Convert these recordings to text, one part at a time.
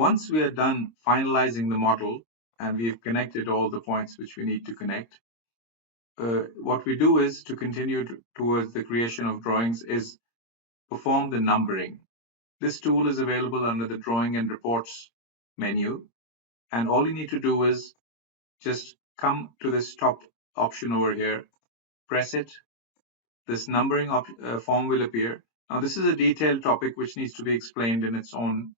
Once we are done finalizing the model and we've connected all the points which we need to connect, what we do is to continue towards the creation of drawings is perform the numbering. This tool is available under the Drawing and Reports menu, and all you need to do is just come to this top option over here, press it, this numbering form will appear. Now this is a detailed topic which needs to be explained in its own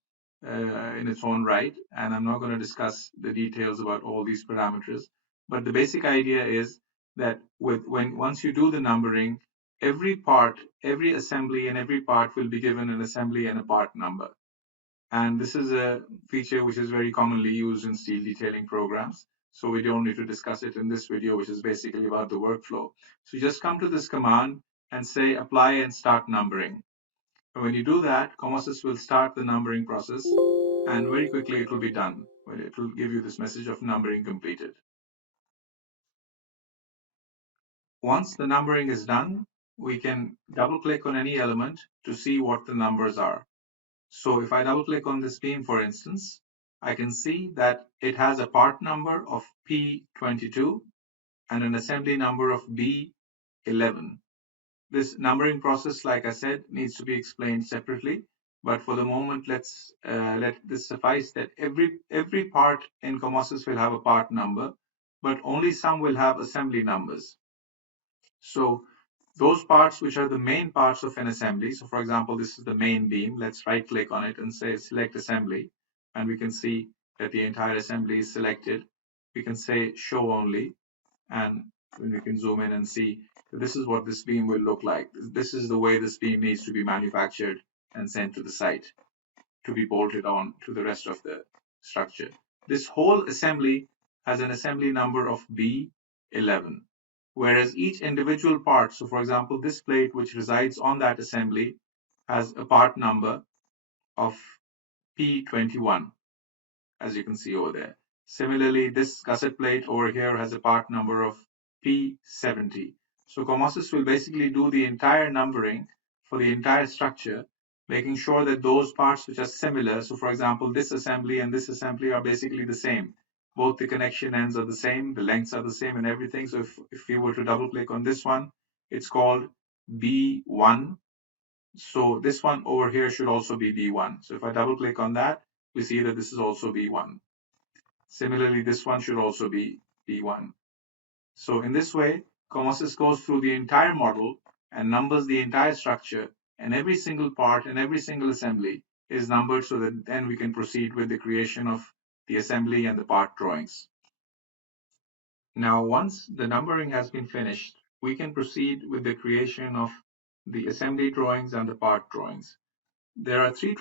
right, and I'm not going to discuss the details about all these parameters, but the basic idea is that once you do the numbering, every part, every assembly and every part will be given an assembly and a part number. And this is a feature which is very commonly used in steel detailing programs. So we don't need to discuss it in this video, which is basically about the workflow. So just come to this command and say apply and start numbering. And when you do that, COMOSYS will start the numbering process, and very quickly it will be done. It will give you this message of numbering completed. Once the numbering is done, we can double click on any element to see what the numbers are. So if I double click on this beam, for instance, I can see that it has a part number of P22 and an assembly number of B11. This numbering process, like I said, needs to be explained separately. But for the moment, let's let this suffice that every part in COMOSYS will have a part number, but only some will have assembly numbers. So those parts which are the main parts of an assembly. So for example, this is the main beam. Let's right click on it and say select assembly. And we can see that the entire assembly is selected. We can say show only. And then we can zoom in and see this is what this beam will look like. This is the way this beam needs to be manufactured and sent to the site to be bolted on to the rest of the structure. This whole assembly has an assembly number of B11. Whereas each individual part, so for example, this plate which resides on that assembly has a part number of P21, as you can see over there. Similarly, this gusset plate over here has a part number of P70. So COMOSYS will basically do the entire numbering for the entire structure, making sure that those parts which are similar, so for example, this assembly and this assembly are basically the same. Both the connection ends are the same, the lengths are the same and everything. So if we were to double click on this one, it's called B1. So this one over here should also be B1. So if I double click on that, we see that this is also B1. Similarly, this one should also be B1. So in this way, COMOSYS goes through the entire model and numbers the entire structure, and every single part and every single assembly is numbered so that then we can proceed with the creation of the assembly and the part drawings. Now, once the numbering has been finished, we can proceed with the creation of the assembly drawings and the part drawings. There are three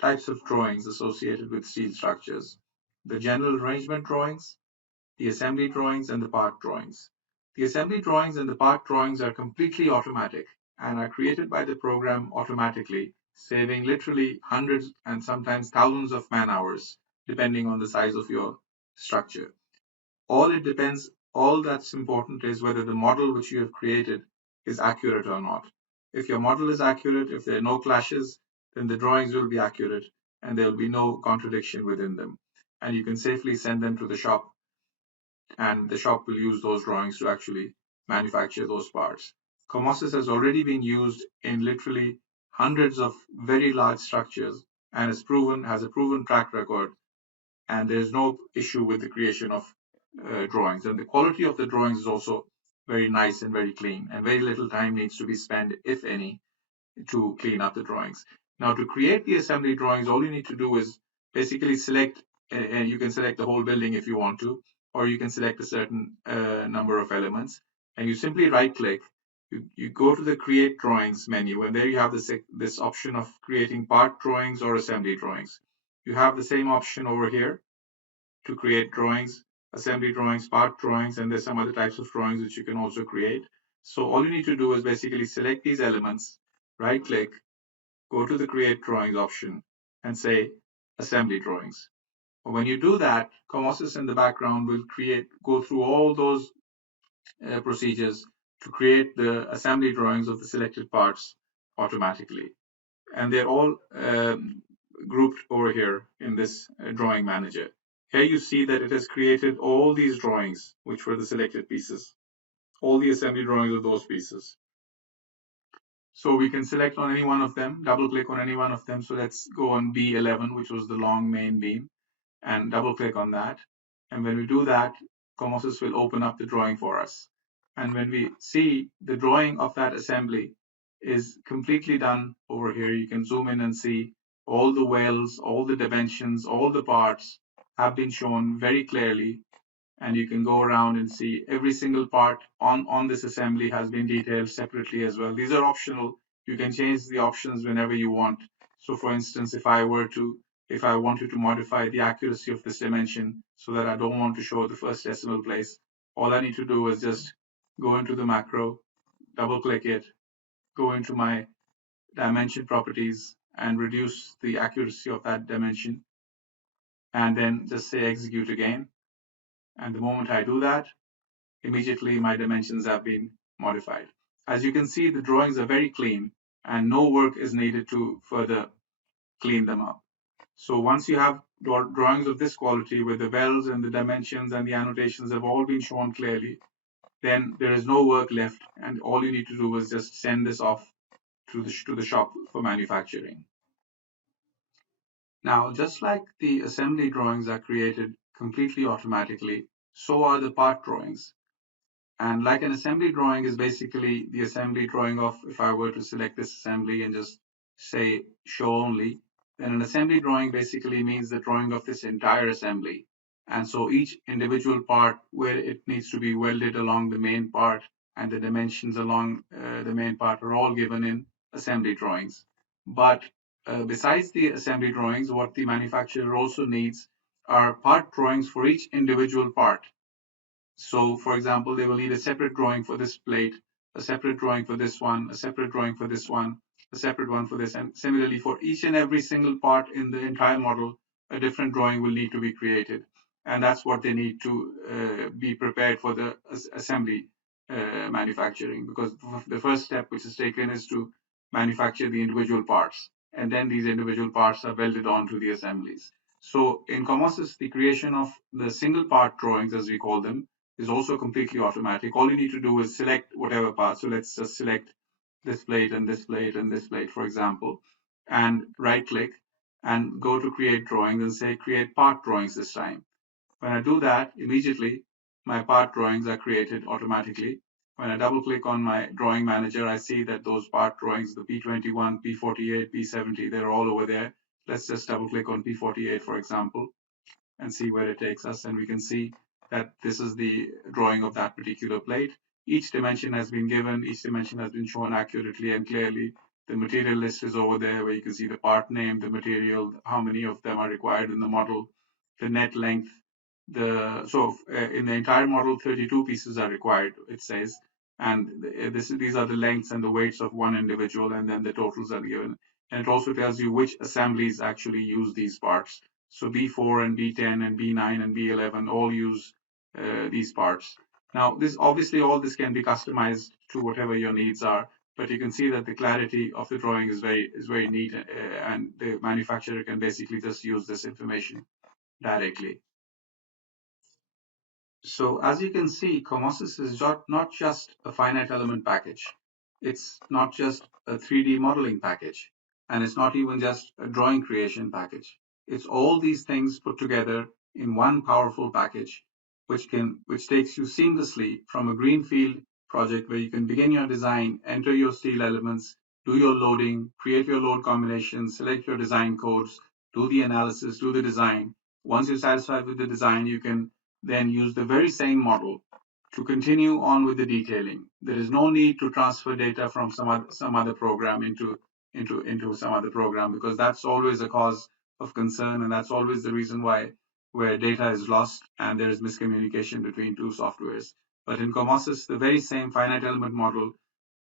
types of drawings associated with steel structures: the general arrangement drawings, the assembly drawings, and the part drawings. The assembly drawings and the part drawings are completely automatic and are created by the program automatically, saving literally hundreds and sometimes thousands of man hours, depending on the size of your structure. All that's important is whether the model which you have created is accurate or not. If your model is accurate, if there are no clashes, then the drawings will be accurate and there will be no contradiction within them. And you can safely send them to the shop, and the shop will use those drawings to actually manufacture those parts. COMOSYS has already been used in literally hundreds of very large structures and has a proven track record, and there's no issue with the creation of drawings. And the quality of the drawings is also very nice and very clean, and very little time needs to be spent, if any, to clean up the drawings. Now, to create the assembly drawings, all you need to do is basically select, and you can select the whole building if you want to, or you can select a certain number of elements, and you simply right click. You go to the create drawings menu, and there you have this option of creating part drawings or assembly drawings. You have the same option over here to create drawings, assembly drawings, part drawings, and there's some other types of drawings which you can also create. So all you need to do is basically select these elements, right click, go to the create drawings option and say assembly drawings. When you do that, COMOSYS in the background will go through all those procedures to create the assembly drawings of the selected parts automatically. And they're all grouped over here in this drawing manager. Here you see that it has created all these drawings, which were the selected pieces, all the assembly drawings of those pieces. So we can select on any one of them, double click on any one of them. So let's go on B11, which was the long main beam, and double click on that. And when we do that, COMOSYS will open up the drawing for us. And when we see the drawing of that assembly is completely done over here, you can zoom in and see all the wells, all the dimensions, all the parts have been shown very clearly, and you can go around and see every single part on this assembly has been detailed separately as well. These are optional. You can change the options whenever you want. So for instance, if I wanted to modify the accuracy of this dimension so that I don't want to show the first decimal place, all I need to do is just go into the macro, double click it, go into my dimension properties and reduce the accuracy of that dimension, and then just say execute again. And the moment I do that, immediately my dimensions have been modified. As you can see, the drawings are very clean and no work is needed to further clean them up. So once you have drawings of this quality where the wells and the dimensions and the annotations have all been shown clearly, then there is no work left, and all you need to do is just send this off to the shop for manufacturing. Now, just like the assembly drawings are created completely automatically, so are the part drawings. And like an assembly drawing is basically the assembly drawing of, if I were to select this assembly and just say show only, then an assembly drawing basically means the drawing of this entire assembly. And so each individual part where it needs to be welded along the main part and the dimensions along the main part are all given in assembly drawings. But besides the assembly drawings, what the manufacturer also needs are part drawings for each individual part. So for example, they will need a separate drawing for this plate, a separate drawing for this one, a separate drawing for this one, a separate one for this. And similarly, for each and every single part in the entire model, a different drawing will need to be created. And that's what they need to be prepared for the assembly manufacturing, because the first step which is taken is to manufacture the individual parts. And then these individual parts are welded onto the assemblies. So in COMOSYS, the creation of the single part drawings, as we call them, is also completely automatic. All you need to do is select whatever part. So let's just select this plate and this plate and this plate, for example, and right click and go to create drawings and say create part drawings this time. When I do that, immediately my part drawings are created automatically. When I double click on my drawing manager, I see that those part drawings, the P21, P48, P70, they're all over there. Let's just double click on P48, for example, and see where it takes us. And we can see that this is the drawing of that particular plate. Each dimension has been given, each dimension has been shown accurately and clearly. The material list is over there where you can see the part name, the material, how many of them are required in the model, the net length. In the entire model, 32 pieces are required, it says. And these are the lengths and the weights of one individual, and then the totals are given. And it also tells you which assemblies actually use these parts. So B4 and B10 and B9 and B11 all use these parts. Now, this obviously all this can be customized to whatever your needs are, but you can see that the clarity of the drawing is very neat, and the manufacturer can basically just use this information directly. So as you can see, COMOSYS is not just a finite element package. It's not just a 3D modeling package, and it's not even just a drawing creation package. It's all these things put together in one powerful package, which takes you seamlessly from a greenfield project where you can begin your design, enter your steel elements, do your loading, create your load combinations, select your design codes, do the analysis, do the design. Once you're satisfied with the design, you can then use the very same model to continue on with the detailing. There is no need to transfer data from some other program into some other program, because that's always a cause of concern, and that's always the reason where data is lost and there is miscommunication between two softwares. But in COMOSYS, the very same finite element model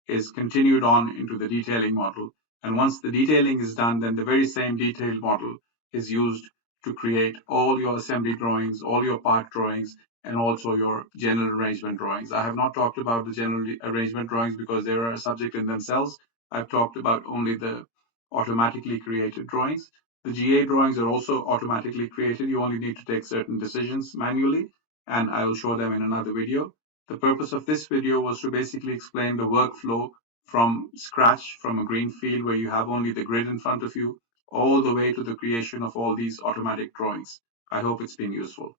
is continued on into the detailing model. And once the detailing is done, then the very same detailed model is used to create all your assembly drawings, all your part drawings, and also your general arrangement drawings. I have not talked about the general arrangement drawings because they are a subject in themselves. I've talked about only the automatically created drawings. The GA drawings are also automatically created. You only need to take certain decisions manually, and I will show them in another video. The purpose of this video was to basically explain the workflow from scratch, from a green field where you have only the grid in front of you, all the way to the creation of all these automatic drawings. I hope it's been useful.